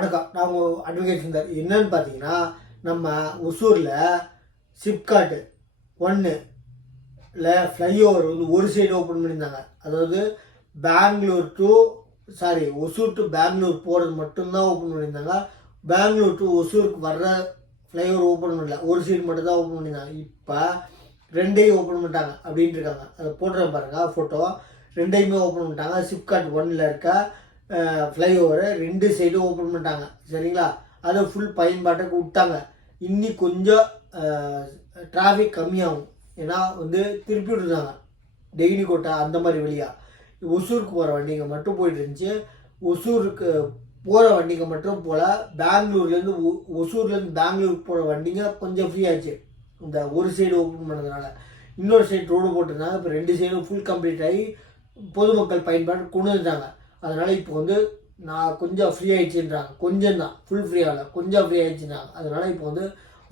வணக்கம். நான் உங்கள் அட்வொகேட் சுந்தர். என்னன்னு பார்த்தீங்கன்னா, நம்ம ஒசூரில் சிப்காட் 1ல ஃப்ளைஓவர் வந்து ஒரு சைடு ஓப்பன் பண்ணியிருந்தாங்க. அதாவது ஒசூர் டு பெங்களூர் போகிறது மட்டும்தான் ஓப்பன் பண்ணியிருந்தாங்க. பெங்களூர் டு ஒசூருக்கு வர்ற ஃப்ளைஓவர் ஓப்பன் பண்ணல, ஒரு சைடு மட்டும் தான் ஓப்பன் பண்ணியிருந்தாங்க. இப்போ ரெண்டையும் ஓப்பன் பண்ணிட்டாங்க அப்படின்ட்டு இருக்காங்க. அதை போட்டுறேன் பாருங்கள் ஃபோட்டோ. ரெண்டையுமே ஓப்பன் பண்ணிட்டாங்க. சிப்காட் 1ல் இருக்க ஃப்ளைஓவரை 2 சைடும் ஓப்பன் பண்ணிட்டாங்க. சரிங்களா? அதை ஃபுல் பயன்பாட்டுக்கு விட்டாங்க. இன்னி கொஞ்சம் டிராஃபிக் கம்மியாகும். ஏன்னா வந்து திருப்பி விட்டுருந்தாங்க டெய்லி கோட்டை அந்த மாதிரி வழியாக. ஒசூருக்கு போகிற வண்டிங்க மட்டும் போயிட்டு இருந்துச்சு. ஒசூருக்கு போகிற வண்டிங்க மட்டும் போல் பெங்களூர்லேருந்து ஒசூர்லேருந்து பெங்களூருக்கு போகிற வண்டிங்க கொஞ்சம் ஃப்ரீ ஆச்சு இந்த ஒரு சைடு ஓப்பன் பண்ணதுனால. இன்னொரு சைடு ரோடு போட்டிருந்தாங்க. இப்போ 2 சைடும் ஃபுல் கம்ப்ளீட் ஆகி பொதுமக்கள் பயன்பாடு கொண்டு வந்துட்டாங்க. அதனால் இப்போ வந்து நான் கொஞ்சம் ஃப்ரீ ஆகிடுச்சுன்றாங்க. கொஞ்சம் தான், ஃபுல் ஃப்ரீ ஆகலை, கொஞ்சம் ஃப்ரீ ஆகிடுச்சுன்னாங்க. அதனால் இப்போ வந்து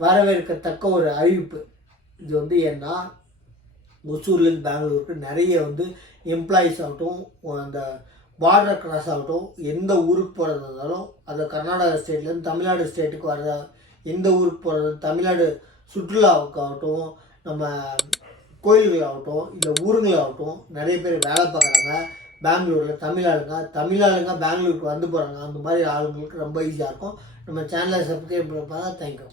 வரவேற்கத்தக்க ஒரு அறிவிப்பு. இது வந்து ஏன்னா ஒசூர்லேருந்து பெங்களூருக்கு நிறைய வந்து எம்ப்ளாயீஸ் ஆகட்டும், அந்த பார்டர் கிராஸ் ஆகட்டும், எந்த ஊருக்கு போகிறதா இருந்தாலும், அது கர்நாடகா ஸ்டேட்லேருந்து தமிழ்நாடு ஸ்டேட்டுக்கு வர்ற எந்த ஊருக்கு போகிறது, தமிழ்நாடு சுற்றுலாவுக்காகட்டும், நம்ம கோயில்களாகட்டும், இல்லை ஊருங்களாகட்டும், நிறைய பேர் வேலை பார்க்குறாங்க பெங்களூரில். தமிழ் ஆளுங்க பெங்களூருக்கு வந்து போகிறாங்க. அந்த மாதிரி ஆளுங்களுக்கு ரொம்ப ஈஸியாக இருக்கும். நம்ம சேனலை சப்ஸ்கிரைப் பண்ண தேங்க்யூ.